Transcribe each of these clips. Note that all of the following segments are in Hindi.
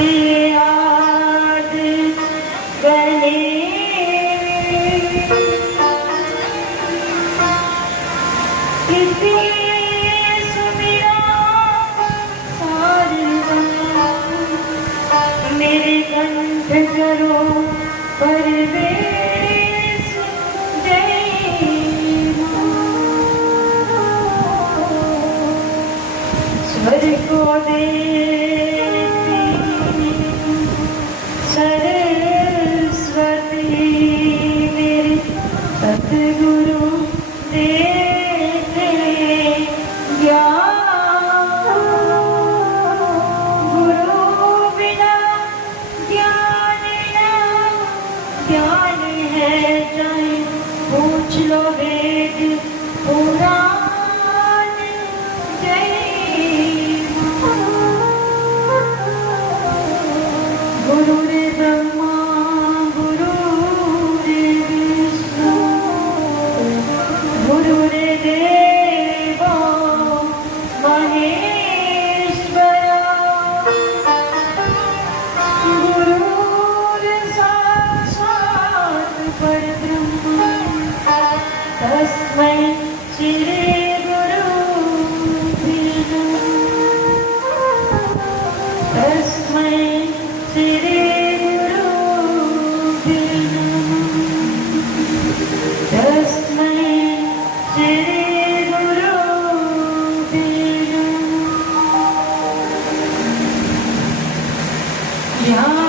याद बने किसी सुमिरा मेरे कंठ करो परवेश जय स्वर को देती सरस्वती मेरे सतगुरु देते ज्ञान गुरु बिना ज्ञान ज्ञान है चाहे पूछ लो वेद पुराण जय गुरु रे ब्रह्मा गुरु रे विष्णु गुरु रे देवो महेश्वरा गुरु परब्रह्म तस्मै श्री गुरुभ्यो नमः तस्मै श्री गुरुभ्यो नमः तस्मै श्री गुरुभ्यो नमः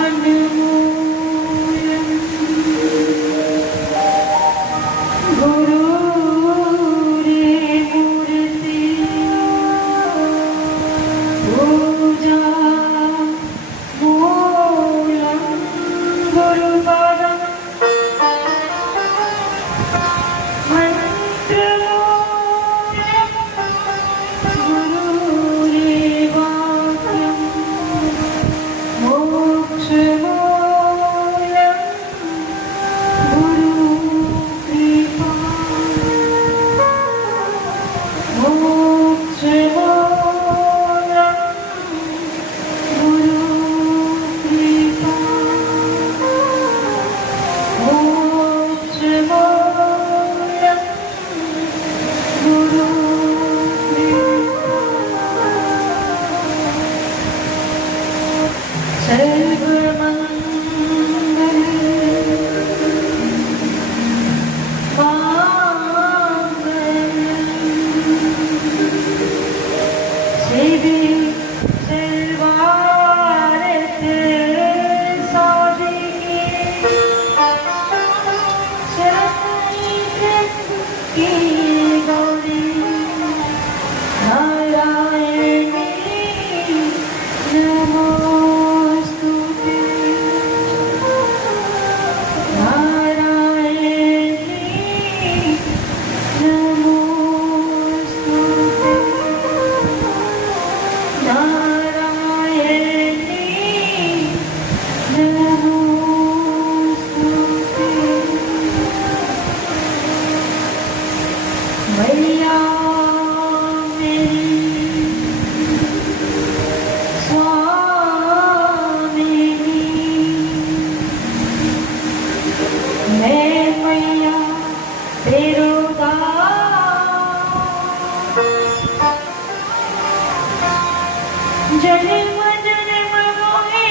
जन्म जन्म मोहे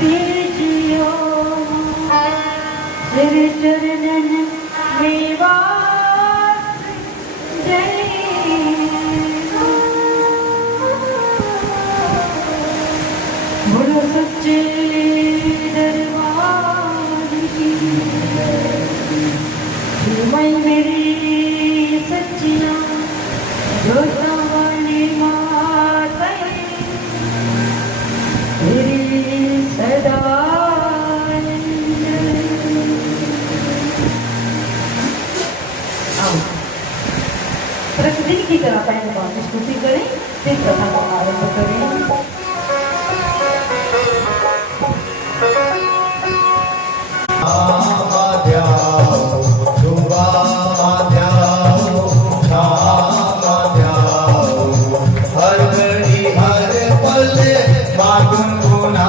दीजियो तेरे चरणन में वास जय बोलो सच्चे दरबार की मैं मेरी सच्चियां जोता वाली माता सदा प्रतिदिन की तरह पहले बात स्तुति करें फिर कथा का आरंभ करें। हर घड़ी हर पल मागुन गुना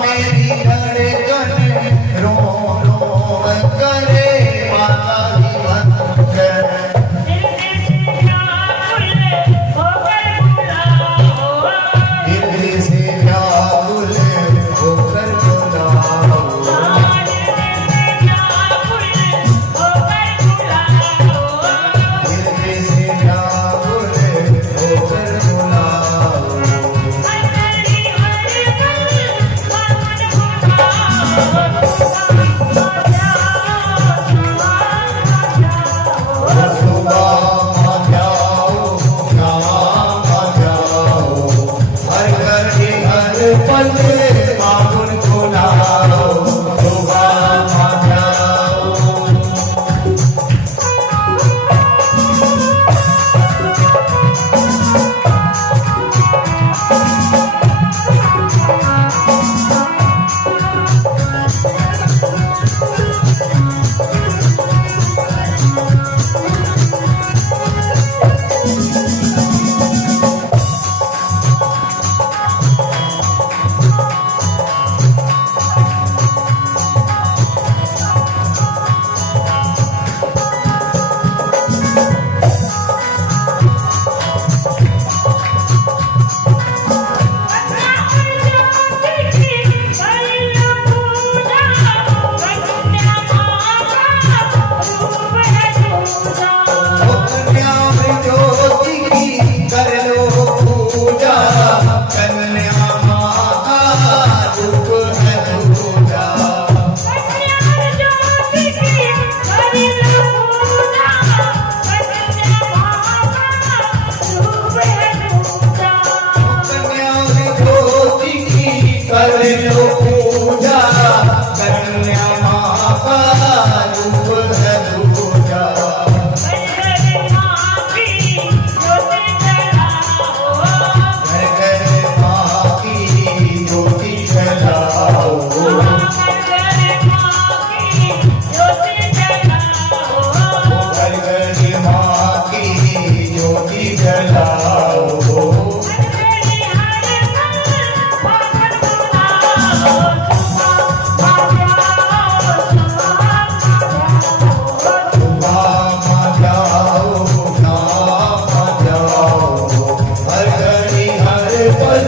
मेरी धड़कन रोम रोम करे माता की वंदन। दिल से व्याकुल होकर बुलाओ, दिल से व्याकुल होकर बुलाओ। सुबह आ जाओ, शाम आ जाओ, हर घड़ी हर पल फागुन को लाओ। सुबह आ जाओ, कन्या ज्योति की कर लो पूजा, कन्या माँ का रूप है दूजा। कन्या ज्योति की कर लो पूजा, कन्या माँ का रूप है दूजा। घर घर माँ की ज्योति जलाओ, घर घर माँ की ज्योति जलाओ। सुबह आ जाओ, शाम आ जाओ, हर घड़ी हर पल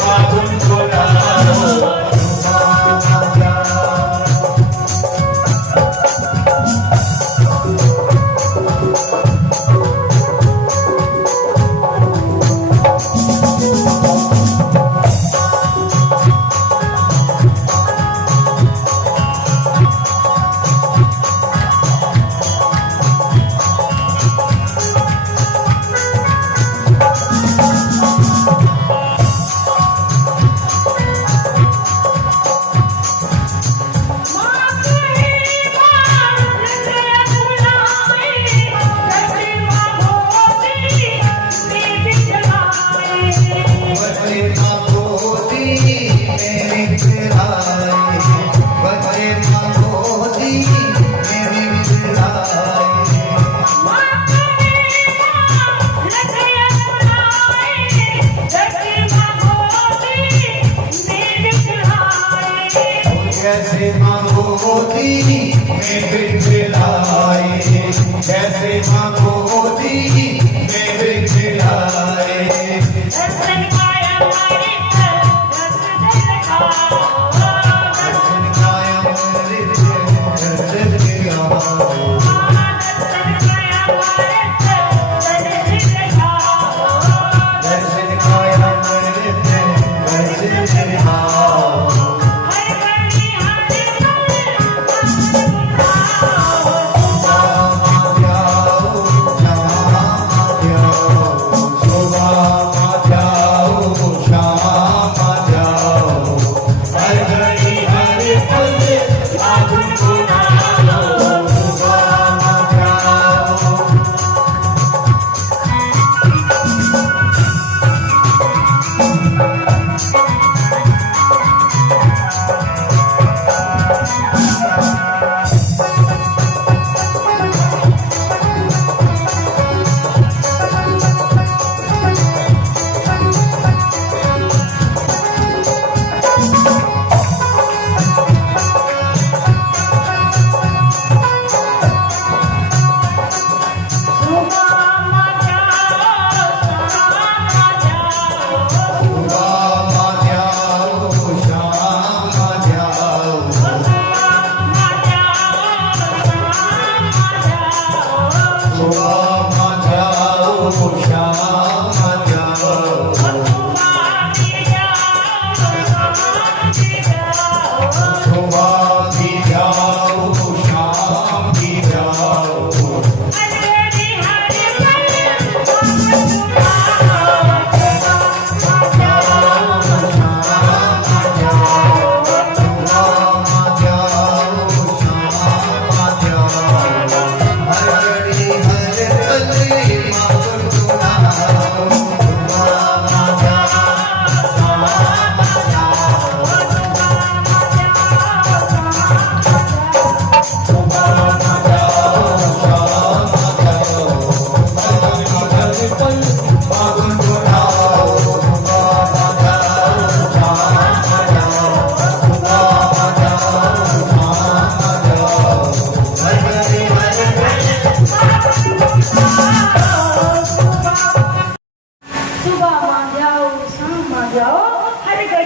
फागुन को लाओ। सुबह आ जाओ, बच्चे माँ गोदी मेरी बिराए, बच्चे माँ गोदी मेरी बिराए। जैसे माँ गोदी में बिखराए, जैसे माँ गोदी में बिखराए। दर्शन काया अमृत दर्शन दिखाओ,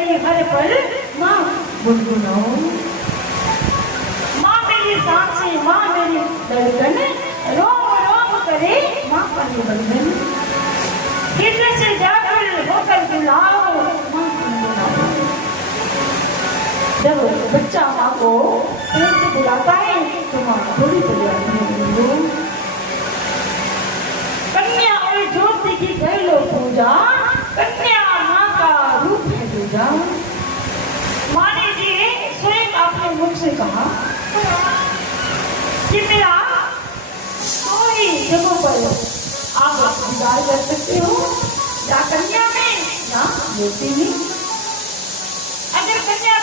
मेरी हर पल माँ गुनगुनाओ। माँ मेरी सांसें, माँ मेरी धड़कन, रोम रोम करे माँ का निबंधन। हृदय से जाकर होकर बुलाओ माँ गुनगुनाओ। जब बच्चा माँ को प्रेम से बुलाता है तो माँ थोड़ी चली जाती है। कन्या और ज्योति की कर लो पूजा, कन्या माँ का रूप है दूजा। माँ ने जी स्वयं अपने मुख से कहा कि मेरा कोई जगहों पर आप विचार कर सकते हो, या कन्या में या ज्योति में। अगर कन्या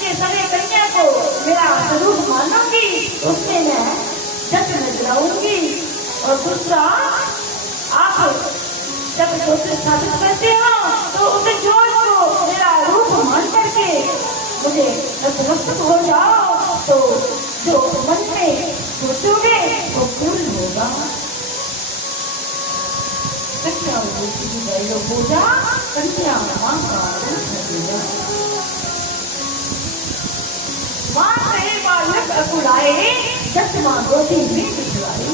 के समय कन्या को मेरा स्वरूप मानूंगी उसमें मैं जट नजराऊंगी। और दूसरा, आप जब ज्योति स्थापित करते हो तो उस ज्योत को मेरा रूप मान करके मुझे नतमस्तक हो जाओ, तो जो मन में सोचोगे वो पूर्ण होगा। कन्या पूजा, कन्या माँ का रूप है। माँ से बालक अकुलाए, जट माँ गोदी में बिछलाए।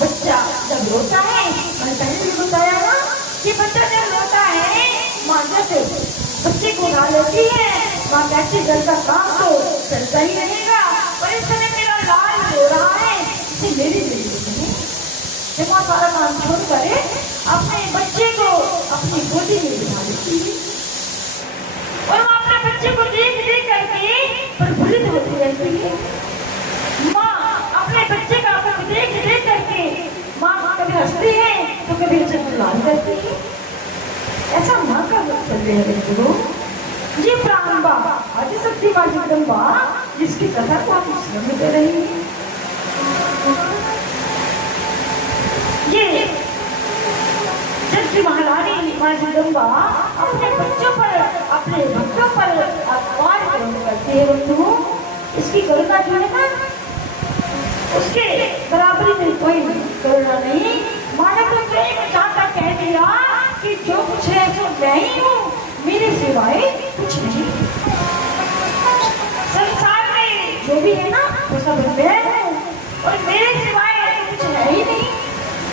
बच्चा जब रोता है, मैंने पहले भी बताया ना कि बच्चा जब रोता है माँ जैसे बच्चे को उठा लेती है। माँ कहती घर का काम तो चलता ही रहेगा, पर इस समय मेरा लाल रो रहा है, इसे मेरी जरूरत है। जब माँ सारा काम छोड़ कर अपने बच्चे को अपनी गोदी में बिठा लेती है और वो अपने बच्चे को देख देख करके प्रफुल्लित होती रहती है। माँ अपने बच्चे का मुख देख देख करके माँ कभी हंसती है तो कभी उसे बुलान करती है। ऐसा माँ का वक्तव्य है मित्रों। ये प्रारंभा आदिशक्ति माँ जगदम्बा जिसकी कथा को आप श्रवण कर रही हैं, ये जबकि महारानी माँ जगदम्बा अपने बच्चों पर, अपने भक्तों पर अपार करुणा करती है बंधुओं। इसकी करुणा जो है ना, उसके बराबरी में कोई करुणा नहीं। माँ ने तो एक जाता कह दिया कि जो कुछ है सो मैं ही हूँ, मेरे सिवाय कुछ नहीं। संसार में जो भी है ना वो सब मैं हूँ और मेरे सिवाय कुछ है ही नहीं।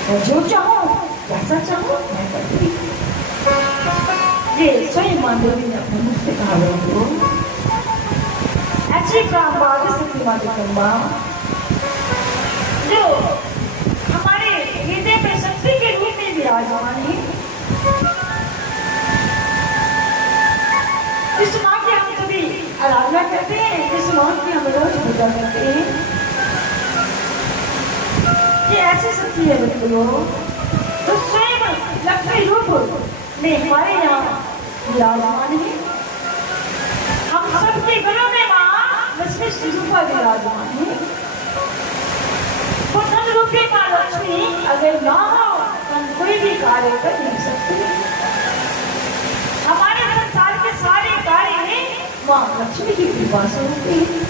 मैं जो चाहूँ जैसा चाहूँ मैं करती हूँ। ये स्वयं माँ देवी ने अपने मुख से कहा है। ऐसी काम बात सती माँ जगदम्बा जो हमारे हृदय में शक्ति के रूप में विराजमान है। इस माँ की हम कभी आराधना करते हैं, इस माँ की हम रोज पूजा करते हैं। ये ऐसी शक्ति है बच्चों तो स्वयं लक्ष्मी रूप में हमारे यहाँ विराजमान है। हम सबके घरों में माँ लक्ष्मी स्वरूपा विराजमान है। वो धन रूपी माँ लक्ष्मी अगर ना हो तो हम कोई भी कार्य कर नहीं सकते। हमारे संसार के सारे कार्य माँ लक्ष्मी की कृपा से होते हैं।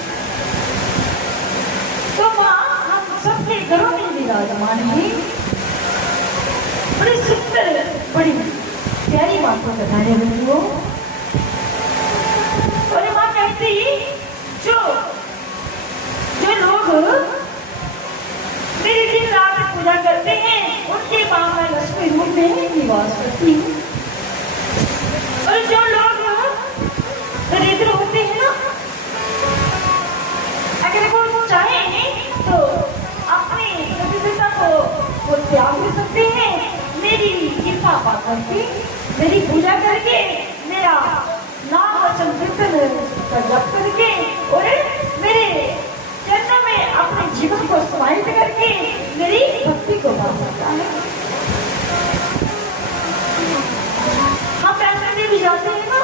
तो माँ हम सबके घरों में विराजमान है। बड़ी सुंदर, बड़ी प्यारी माँ को कथा है बंधुओं। और माँ कहती जो लोग मेरी दिन रात पूजा करते हैं उनके माँ मैं लक्ष्मी रूप में निवास करती हूँ। और जो लोग दरिद्र होते हैं ना, अगर वो चाहे तो अपनी दरिद्रता को वो त्याग कर सकते हैं। मेरी कृपा पा करके, मेरी पूजा करके, मेरा नाम वचन कीर्तन का जप करके और मेरे चरणों में अपने जीवन को समाहित करके मेरी भक्ति को पा सकता है। हम ऐसे भी जाते हैं ना,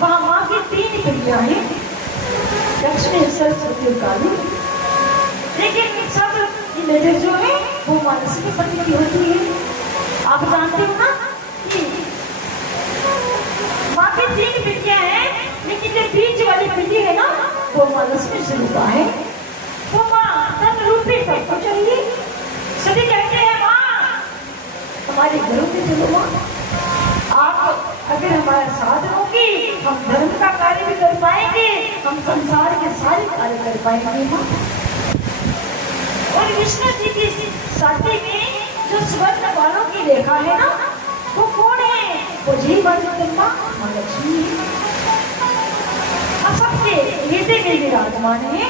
वहाँ माँ की 3 प्रिया है, लक्ष्मी, सरस्वती और काली। लेकिन सब नजर जो है वो मानस के पति की होती है। आप जानते हो ना कि माँ की 3 प्रिया है, लेकिन जो बीच वाली प्रिय है ना वो मानस में स्वरूपा है। वो माँ धन रूपी सबको चाहिए। सभी कहते हैं माँ हमारे घरों में चलो माँ, आप अगर हमारा साथ रहोगे हम धर्म का कार्य भी कर पाएंगे, हम संसार के सारे कार्य कर पाएंगे माँ। और विष्णु जी की साथी में जो स्वर्ण बालों की रेखा है ना, वो कौन है? वो जी जगदम्बा माँ लक्ष्मी। अब सबके हृदय में विराजमान है।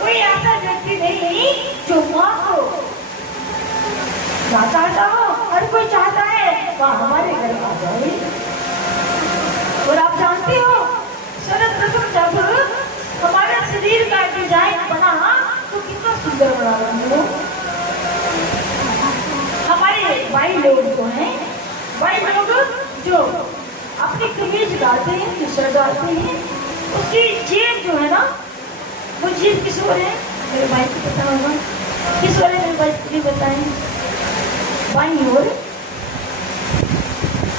कोई ऐसा व्यक्ति नहीं जो माँ को ना चाहता हो, हर कोई चाहता है वह हमारे घर आ जाए। और आप जानते हो सर्वप्रथम जब हमारे शरीर का डिजाइन बना तो कितना सुंदर बना रहे हो। हमारे भाई लोग जो हैं, भाई लोग जो अपनी कमीज डालते हैं, टी-शर्ट डालते हैं, उसकी जेब जो है ना, वो जेब किस ओर है? मेरे भाई को पता होगा किस ओर है, मेरे भाई को बताएं।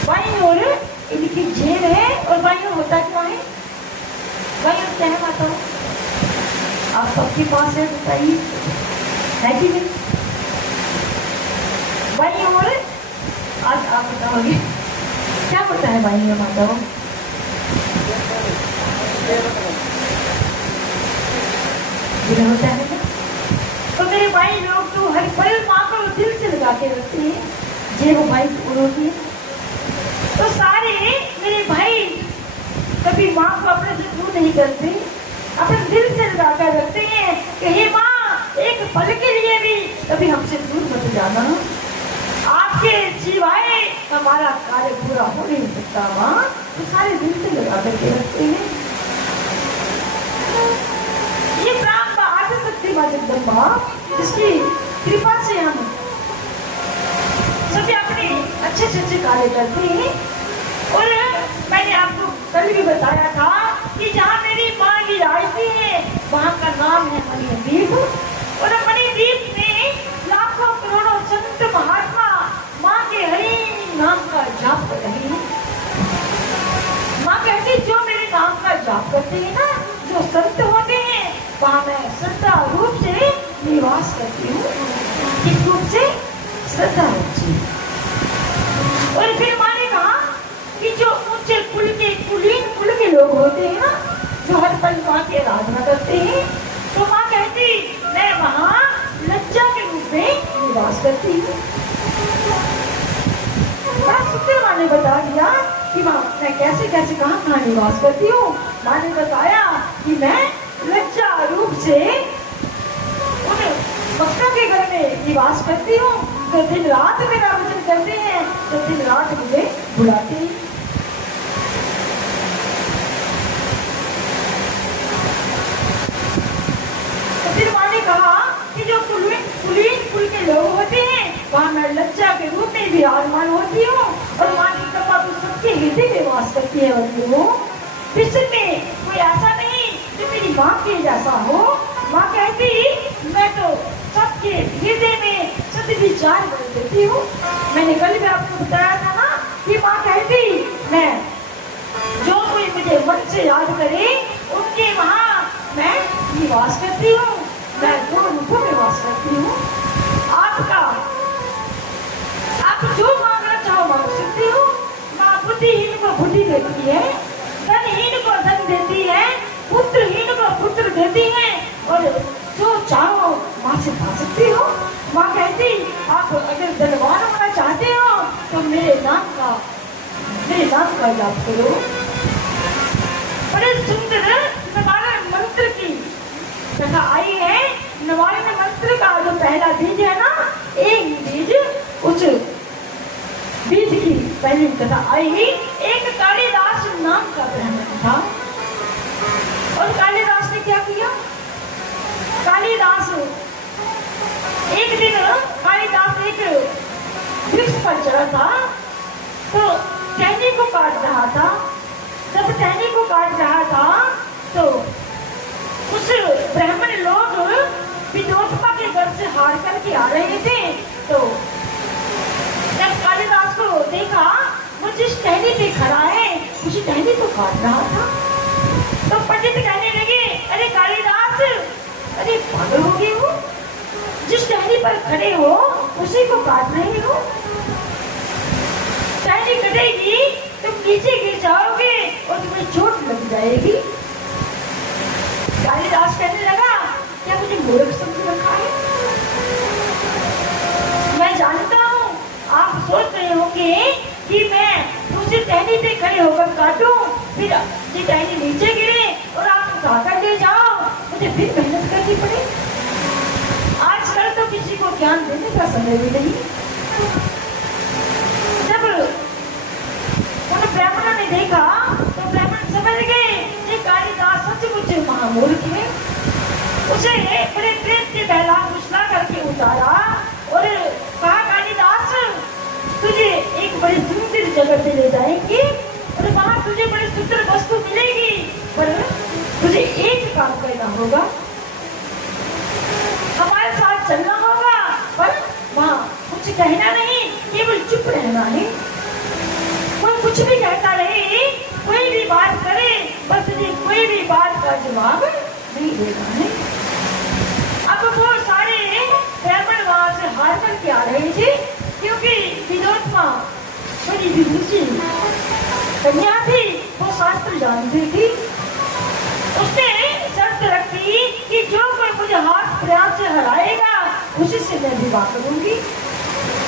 बाईं ओर इनकी जेब है। और बाईं ओर होता क्या है? बाईं ओर क्या है माता? आप सबके पास है, बताइए, है कि नहीं? बाईं ओर आज आप बताओगे क्या होता है बाईं ओर माता? ये होता है ना। तो मेरे भाई लोग तो हर पल माँ को दिल से लगा के रखते हैं, ये वो भाई होती है। तो सारे मेरे भाई कभी माँ को अपने से दूर नहीं करते, अपने दिल से लगा कर रखते हैं कि हे माँ, एक पल के लिए भी कभी हमसे दूर मत जाना, आपके सिवाय हमारा कार्य पूरा हो नहीं सकता माँ। तो सारे दिल से लगा करके रखते हैं। ये ब्रह्म आदि शक्ति माँ जगदम्बा, जिसकी कृपा से हम सभी अपने अच्छे से अच्छे कार्य करते हैं। और मैंने आपको कल भी बताया था कि जहाँ मेरी माँ विराजती है वहाँ का नाम है मणिद्वीप। और मणिद्वीप में लाखों करोड़ों संत महात्मा माँ के हरि नाम का जाप कर रहे हैं। माँ कहती जो मेरे नाम का जाप करते हैं ना, जो संत होते हैं, वहाँ मैं श्रद्धा रूप से निवास करती हूँ। किस रूप से? श्रद्धा रूप से। और फिर माँ ने कहा कि जो ऊंचे कुल के कुलीन कुल के लोग होते हैं ना, जो हर पल माँ की आराधना करते हैं, तो माँ कहती मैं वहाँ लज्जा के रूप में निवास करती हूँ। बड़ा सुंदर माँ ने बता दिया कि माँ मैं कैसे कैसे कहाँ निवास करती हूँ। माँ ने बताया कि मैं लज्जा रूप से उन भक्तों के घर में निवास करती हूँ, जो दिन रात मेरा भजन करते हैं, जो दिन रात मुझे बुलाते हैं। तो फिर माँ ने कहा कि जो कुलीन कुल के लोग होते हैं वहाँ मैं लज्जा के रूप में विराजमान होती हूँ। और माँ की कृपा तो सबके हृदय में वास करती है। विश्व में कोई ऐसा नहीं जो मेरी माँ के जैसा हो। माँ कहती मैं तो सबके हृदय में सद्विचार कर देती हूँ। मैंने कल भी आपको बताया था ना कि माँ कहती मैं जो कोई मुझे मन से याद करे उनके वहाँ मैं निवास करती हूँ। मैं दो रूपों में वास करती हूँ। आप जो मांगना चाहो मांग सकती हो। माँ बुद्धिहीन को बुद्धि देती है, धनहीन को धन देती है, पुत्रहीन को पुत्र देती है। और जो चाहो माँ से पा सकती हो। माँ कहती आप अगर धनवान होना चाहते हो तो मेरे नाम का जाप करो। बड़े सुंदर नवारण मंत्र की कथा आई है। नवारण मंत्र का जो पहला बीज है ना, एक बीज उस बीज की पहली कथा आई। एक कालिदास नाम का ब्राह्मण था। और कालिदास ने क्या किया? कालिदास एक दिन एक वृक्ष पर चढ़ा था, तो टहनी को काट रहा था। जब टहनी को काट रहा था तो उस ब्राह्मण लोग विदोषपा के घर से हार करके आ रहे थे। तो जब कालिदास को देखा वो जिस टहनी पे खड़ा है उसी टहनी को काट रहा था, तो पंडित कहने लगे अरे कालिदास, अरे पागल हो गए हो, जिस टहनी पर खड़े हो उसी को काट रहे हो। टहनी कटेगी तुम नीचे गिर जाओगे और तुम्हें चोट जाएगी। कालिदास कहने लगा, क्या मुझे मूर्ख समझ रखा है? मैं जानता हूँ आप सोच रहे होंगे कि मैं उसी टहनी पे खड़े होकर काटूं, फिर ये टहनी नीचे गिरे और आप उठाकर ले जाओ, मुझे फिर मेहनत करनी पड़े। आजकल तो किसी को ज्ञान देने का समय भी नहीं। जब उन ब्राह्मणों ने देखा तो ब्राह्मण समझ गए कि कालिदास सचमुच महामूर्ख है। उसे बड़े प्रेम से पहला फुसला करके उतारा और कहा, कालिदास तुझे एक बड़ी सुंदर जगह पे ले जाएंगे और वहां तुझे बड़ी सुंदर वस्तु मिलेगी, पर तुझे एक काम करना होगा, हमारे साथ चलना होगा, पर वहां कुछ कहना नहीं, केवल चुप रहना है। कोई कुछ भी कहता रहे, कोई भी बात करे, बस तुझे कोई भी बात का जवाब नहीं देना है। अब वो सारे ब्राह्मण वहां से हार करके आ रहे थे, क्योंकि विनोदमा बड़ी विभूषी कन्या थी, वो शास्त्र जानती थी। उसने शर्त रखी कि जो कोई मुझे हाथ प्रयास से हराएगा उसी से मैं विवाह करूंगी।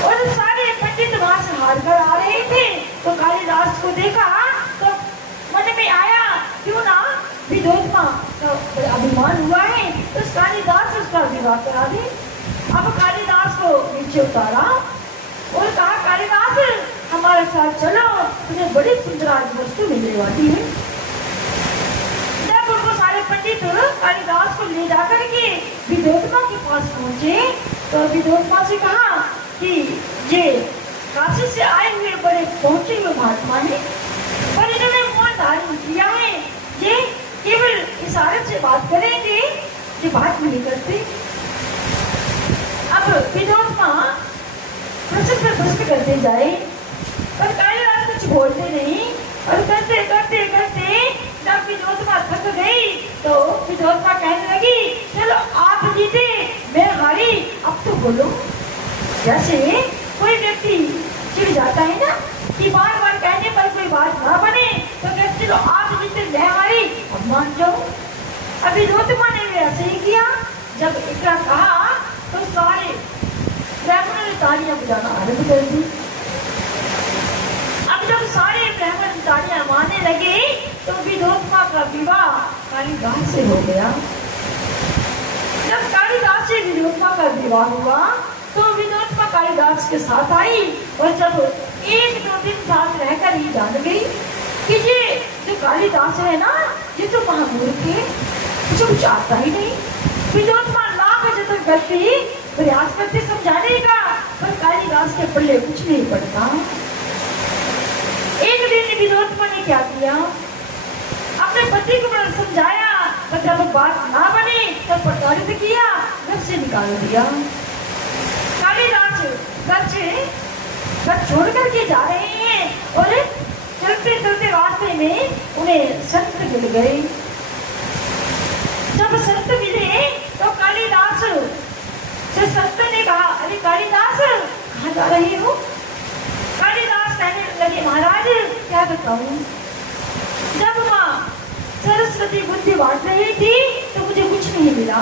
और सारे पंडित वहां से हार कर आ रहे थे, तो कालिदास को देखा तो मन में आया, क्यों ना विनोदमा का अभिमान हुआ है तो कालिदास उसका विवाह करा दे। अब कालिदास को नीचे उतारा और कहा, कालिदास हमारे साथ चलो, तुम्हें बड़ी सुंदर आज वस्तु मिलने वाली है। जब उनको सारे पंडित कालिदास को ले जाकर के विनोदमा के पास पहुंचे तो विनोदमा से कहा कि ये काशी से आए हुए बड़े पहुंचे हुए महात्मा है, पर इन्होंने मौन धारण किया है, ये केवल इशारे से बात करेंगे, ये बात नहीं करते। अब विनोदमा प्रश्न पर प्रश्न करते जाए पर कालिदास कुछ बोलते नहीं, और करते करते करते जब विनोदमा थक गई तो विनोदमा कहने लगी, चलो आप जीते मैं हारी, अब तो बोलो। जैसे कोई व्यक्ति चिढ़ जाता है ना कि बार बार कहने पर कोई बात ना बने तो कहते चलो आप जीते मैं हारी, अब मान जाओ। अभी विनोदमा ने भी ऐसे ही किया। जब इतना कहा तो सारे ब्राह्मणों ने तालियां बजाना आरंभ कर दी। अब जब सारे ब्राह्मण तालियां मारने लगे तो विनोदमा का विवाह कालिदास से हो गया। जब कालिदास से विनोदमा का विवाह हुआ तो विनोदमा कालिदास के साथ आई, और जब एक दो दिन साथ रहकर ही जान गई कि ये जो कालिदास है ना, ये तो महामूर्ख है, मुझे कुछ आता ही नहीं। विनोदमा लाख जतन करती प्रयास करते समझाने का, पर कालिदास के पल्ले कुछ नहीं पड़ता। एक दिन विनोदमा ने क्या किया, अपने पति को बड़ा समझाया, पर जब बात ना बनी तब प्रताड़ित किया, घर से निकाल दिया। कालिदास घर छोड़ करके जा रहे हैं और चलते चलते रास्ते में उन्हें संत मिल गए। जब संत मिले तो कालिदास से संत ने कहा, अरे कालिदास कहाँ जा रही हो? कालिदास कहने लगे, महाराज क्या बताऊं, जब माँ सरस्वती बुद्धि बांट रही थी तो मुझे कुछ नहीं मिला,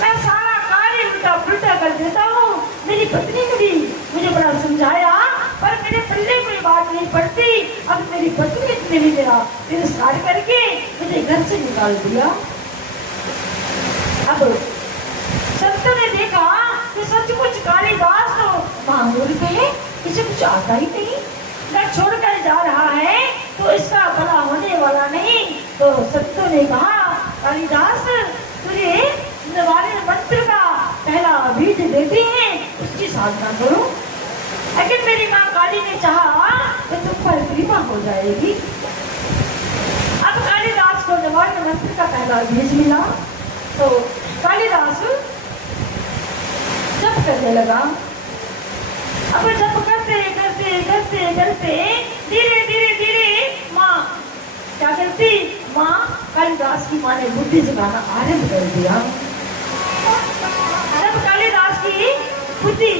मैं सारा कार्य उल्टा पुल्टा कर देता हूँ। मेरी पत्नी ने भी मुझे बड़ा समझाया, पर मेरे पल्ले कोई बात नहीं पड़ती। अब मेरी पत्नी ने भी मेरा तिरस्कार करके मुझे घर से निकाल दिया। अब संत ने देखा कि सचमुच कालिदास तो महामूर्ख है, इसे कुछ आता ही नहीं, घर छोड़कर जा रहा है तो इसका भला होने वाला नहीं। तो संतों ने कहा, कालिदास तुझे निवारण मंत्र का पहला बीज देते हैं, उसकी साधना करो। अगर मेरी माँ काली ने चाहा तो तुम पर कृपा हो जाएगी। अब कालिदास को निवारण मंत्र का पहला बीज मिला तो कालिदास जप करने लगा। अब जप करते करते करते करते धीरे धीरे धीरे माँ क्या करती, माँ कालिदास की माँ ने बुद्धि जगाना आरंभ कर दिया। जब कालिदास की बुद्धि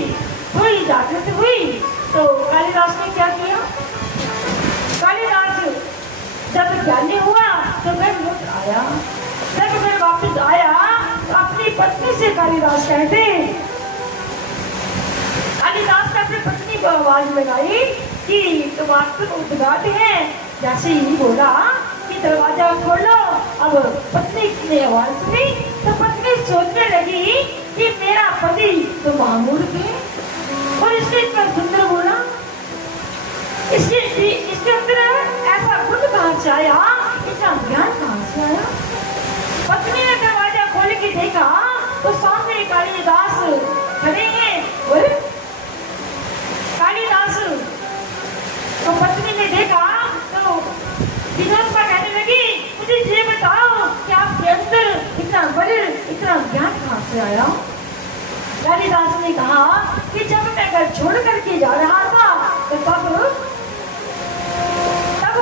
थोड़ी जागृत हुई तो कालिदास ने क्या किया, कालिदास जब से कालिदास कहते, कालिदास ने अपनी पत्नी को आवाज लगाई कि तुम आकर उद्घाट है। जैसे ही बोला कि दरवाजा खोलो, अब पत्नी ने आवाज सुनी तो पत्नी सोचने लगी कि मेरा पति तो मामूर के, और इसने इतना सुंदर बोला, इसके अंदर ऐसा गुण कहाँ से आया, इतना ज्ञान कहाँ से आया। पत्नी ने दरवाजा खोल के देखा तो सामने कालिदास खड़े हैं, और कालिदास तो पत्नी ने देखा तो विनोदमा कहने लगी, मुझे ये बताओ कि आपके अंदर इतना बल, इतना ज्ञान कहाँ से आया। कालिदास ने कहा कि जब मैं घर छोड़ करके जा रहा था तो तब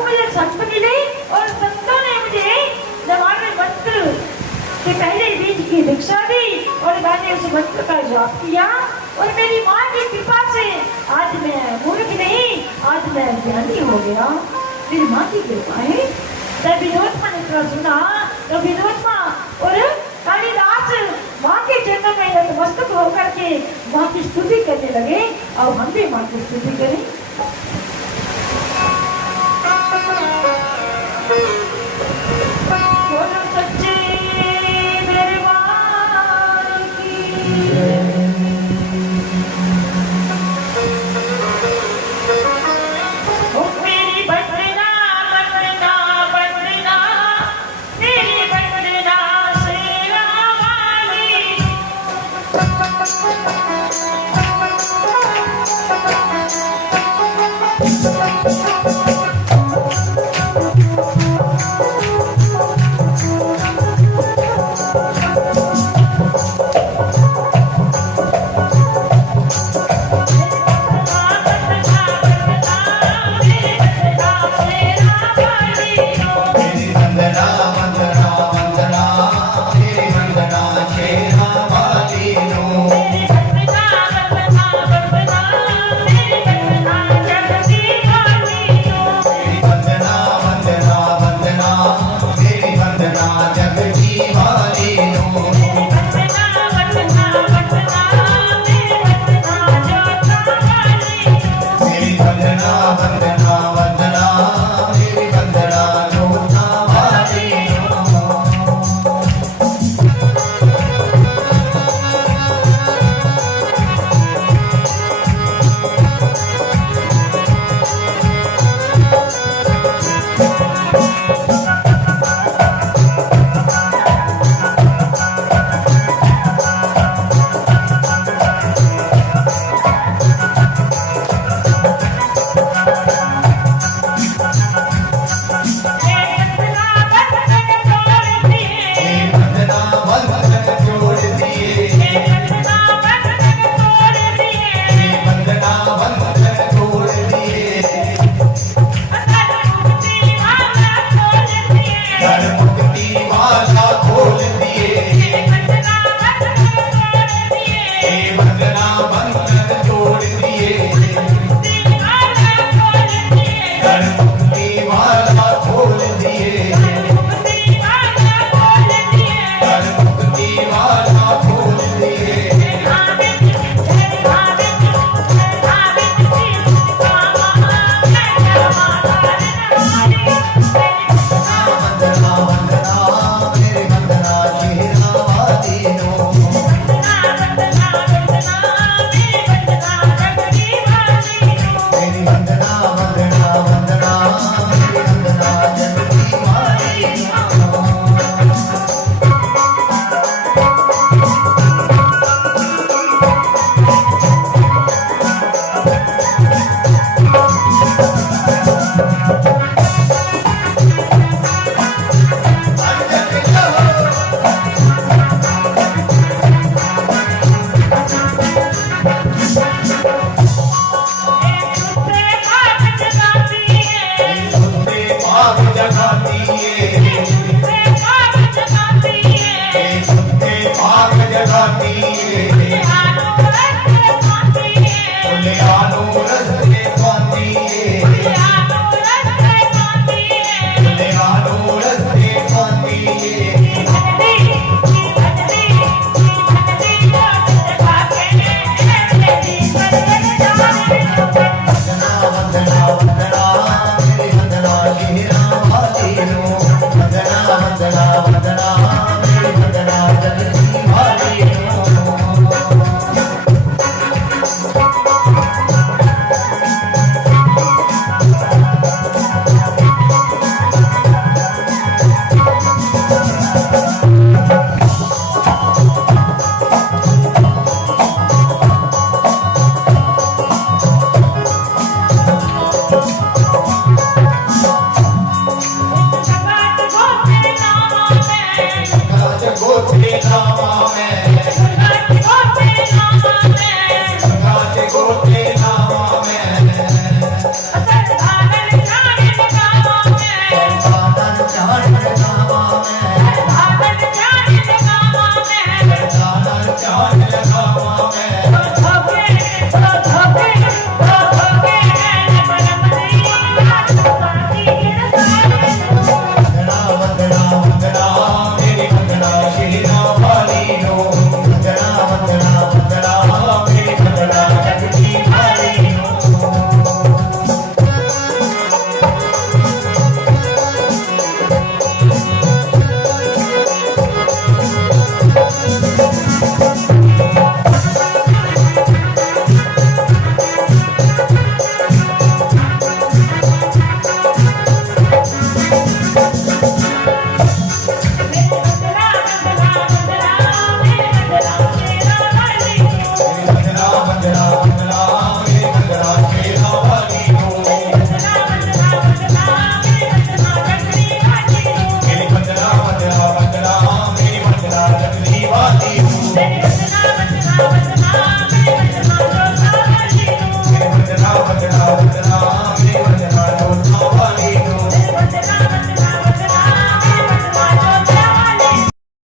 मुझे संत मिले, और संतों ने मुझे नवाने मंत्र के पहले बीज की दीक्षा दी, और मैंने उस मंत्र का जाप किया, और मेरी माँ की कृपा से आज मैं मूर्ख नहीं, आज मैं ज्ञानी हो गया। मेरी माँ की कृपा है। जब विनोदमा ने इतना सुना तो विनोदमा और कालिदास माँ के चरणों में नतमस्तक होकर के माँ की स्तुति करने लगे। और हम भी माँ की स्तुति करें। बोलो सच्चे दरबार की। मेरी